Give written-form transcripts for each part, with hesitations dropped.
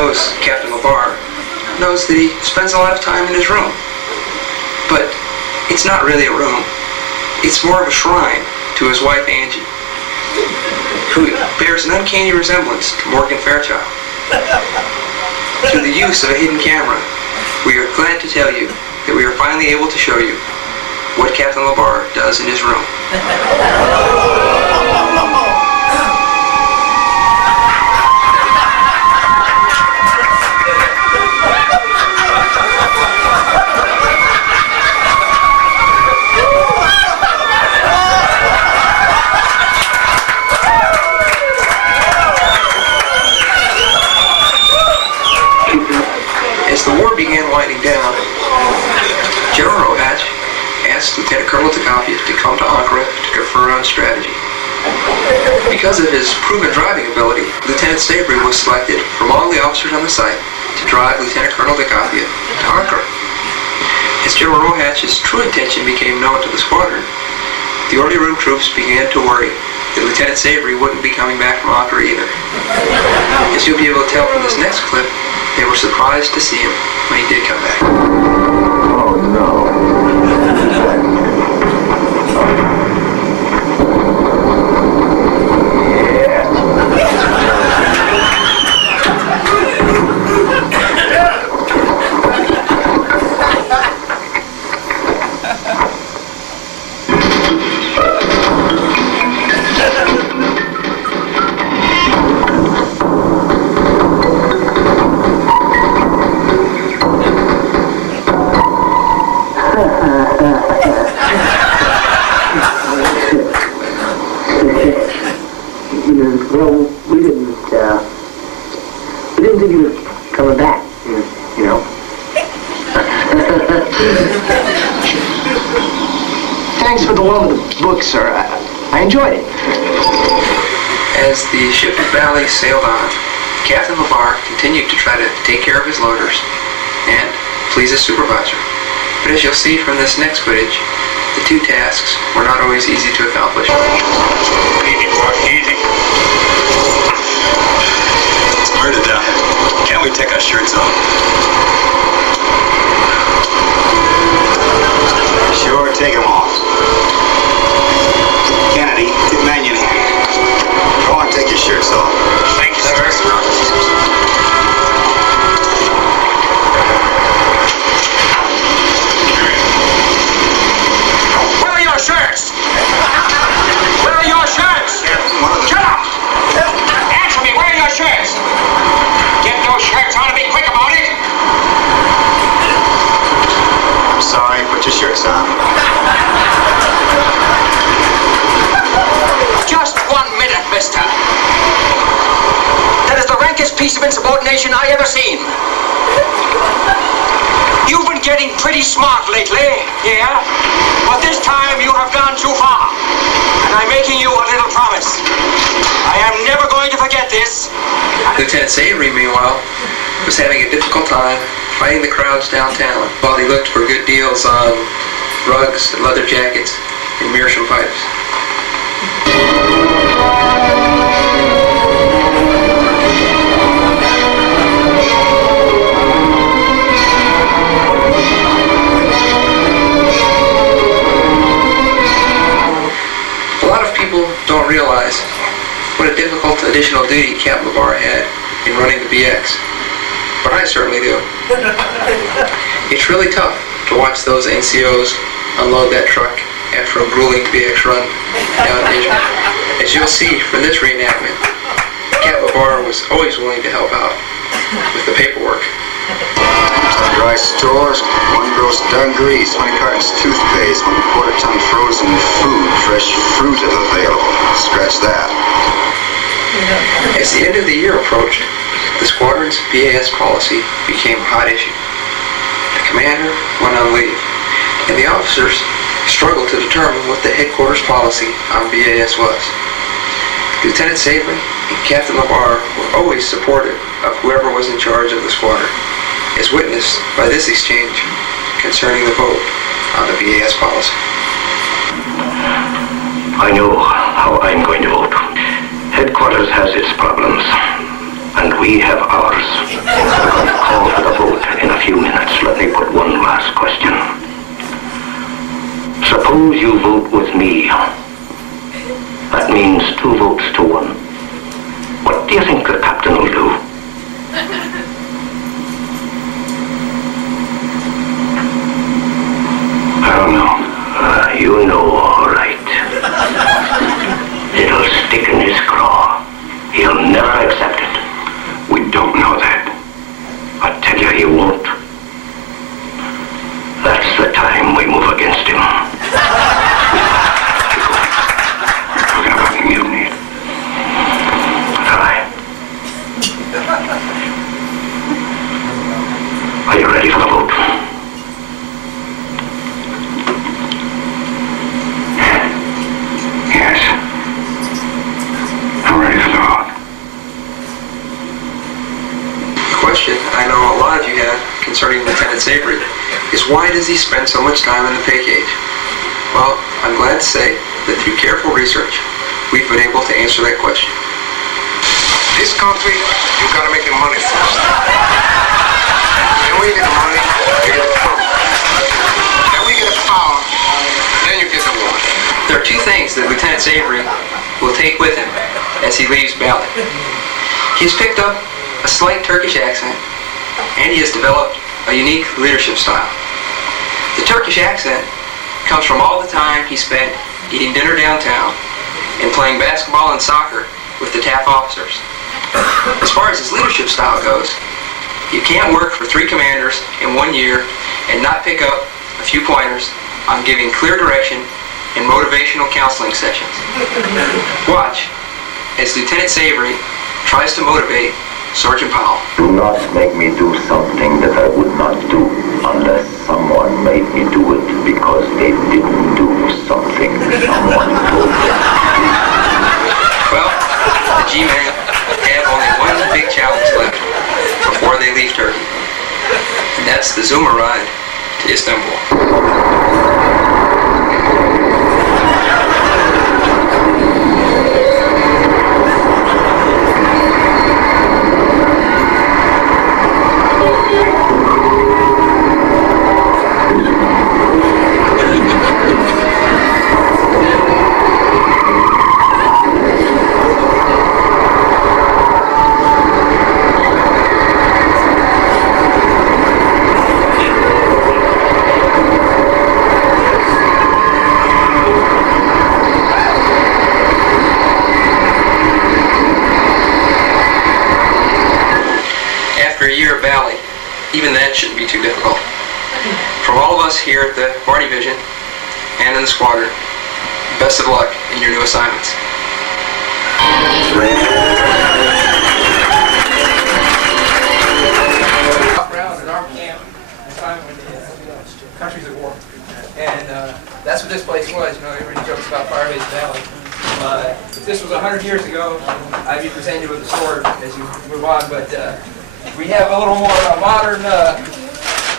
knows Captain LeBar knows that he spends a lot of time in his room. But it's not really a room. It's more of a shrine to his wife Angie, who bears an uncanny resemblance to Morgan Fairchild. Through the use of a hidden camera, we are glad to tell you that we are finally able to show you what Captain LeBar does in his room. As the war began winding down, General Rohatch asked Lieutenant Colonel Takafi to come to Ankara to confer on strategy. Because of his proven driving ability, Lieutenant Sabry was selected from all the officers on the site to drive Lieutenant Colonel Takafi to Ankara. As General Rohatch's true intention became known to the squadron, the orderly room troops began to worry that Lieutenant Sabry wouldn't be coming back from Ankara either. As you'll be able to tell from this next clip, they were surprised to see him when he did come back. Oh no. Well, we didn't think he was coming back, you know. Thanks for the loan of the book, sir. I enjoyed it. As the ship Valley sailed on, Captain LeBar continued to try to take care of his loaders and please his supervisor. But as you'll see from this next footage, the two tasks were not always easy to accomplish. Easy, boy, easy. It's murder down here. Can't we take our shirts off? Sure, take them off. Kennedy, get Mannion here. Go on, take your shirts off. Thank you, sir. Where are your shirts? Where are your shirts? Shut up! Answer me, where are your shirts? Get those shirts on and be quick about it. I'm sorry, put your shirts on. Just 1 minute, mister. That is the rankest piece of insubordination I ever seen. You've been getting pretty smart lately, yeah? But this time you have gone too far. And I'm making you a little promise. I am never going to forget this. Lieutenant Sabry, meanwhile, was having a difficult time fighting the crowds downtown while he looked for good deals on rugs, leather jackets, and meerschaum pipes. A lot of people don't realize what a difficult additional duty Captain LeBar had in running the BX, but I certainly do. It's really tough to watch those NCOs unload that truck after a grueling BX run down Asia. As you'll see from this reenactment, Captain LeBar was always willing to help out with the paperwork. Some dry stores, 1 gross dungarees, 20 cartons toothpaste, 1/4 ton frozen food, fresh fruit if available. Scratch that. As the end of the year approached, the squadron's BAS policy became a hot issue. The commander went on leave, and the officers struggled to determine what the headquarters policy on BAS was. Lieutenant Sabry and Captain LeBar were always supportive of whoever was in charge of the squadron, as witnessed by this exchange concerning the vote on the BAS policy. I know how I'm going to vote. Headquarters has its problems, and we have ours. Suppose you vote with me. That means 2 votes to 1. What do you think the captain will do? I don't know. You know all right. It'll stick in his craw. He'll never accept it. We don't know that. I tell you he won't. That's the time we move against him. Talking about mutiny. Aye. Are you ready for the vote? Yes. I'm ready for the vote. The question I know a lot of you have concerning Lieutenant Savory is why does he spend so much time in the pay cage? Well, I'm glad to say that through careful research, we've been able to answer that question. This country, you gotta make the money first. Then when you get the money, you get the power. Then when you get the power, then you get the war. There are 2 things that Lieutenant Savory will take with him as he leaves Bali. He's picked up a slight Turkish accent, and he has developed a unique leadership style. The Turkish accent comes from all the time he spent eating dinner downtown and playing basketball and soccer with the TAF officers. As far as his leadership style goes, you can't work for 3 commanders in 1 year and not pick up a few pointers on giving clear direction in motivational counseling sessions. Watch as Lieutenant Savory tries to motivate Sergeant Powell. Do not make me do something that I would not do unless someone made me do it because they didn't do something someone told them. Well, the G-men have only one big challenge left before they leave Turkey, and that's the Zuma ride to Istanbul. Even that shouldn't be too difficult. From all of us here at the Bar Division and in the squadron, best of luck in your new assignments. Around in our camp, countries at war, and that's what this place was. You know, everybody jokes about Firebase Valley. If this was 100 years ago, I'd be presenting you with a sword as you move on, but we have a little more modern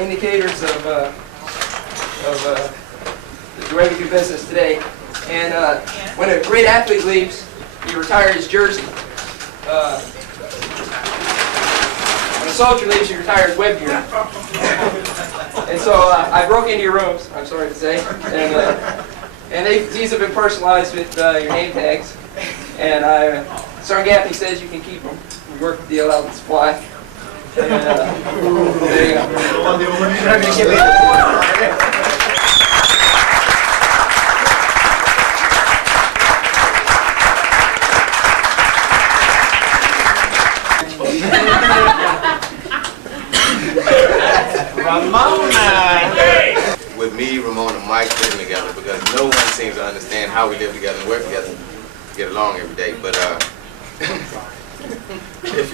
indicators of the way we do business today. And when a great athlete leaves, he retires his jersey. When a soldier leaves, he retires web gear. And so I broke into your rooms, I'm sorry to say, and these have been personalized with your name tags. And Sergeant Gaffney says you can keep them. We work with DLL and Supply. And, there you go. With me, Ramon, and Mike living together, because no one seems to understand how we live together and work together, get along every day. But if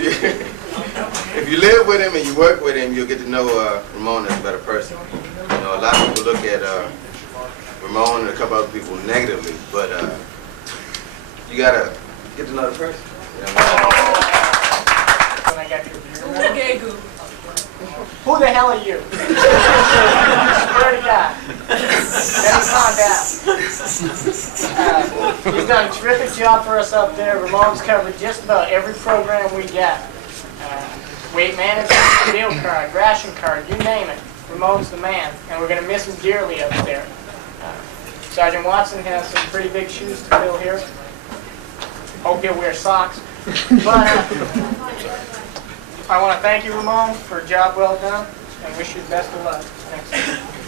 you live with him and you work with him, you'll get to know Ramon as a better person. You know, a lot of people look at Ramon and a couple other people negatively, but you gotta get to know the person. You know Who the hell are you? Swear to God. Let me calm down. You've done a terrific job for us up there. Ramon's covered just about every program we got. Weight management, meal card, ration card, you name it. Ramon's the man, and we're going to miss him dearly up there. Sergeant Watson has some pretty big shoes to fill here. Hope he'll wear socks. But I want to thank you, Ramon, for a job well done, and wish you the best of luck. Thanks.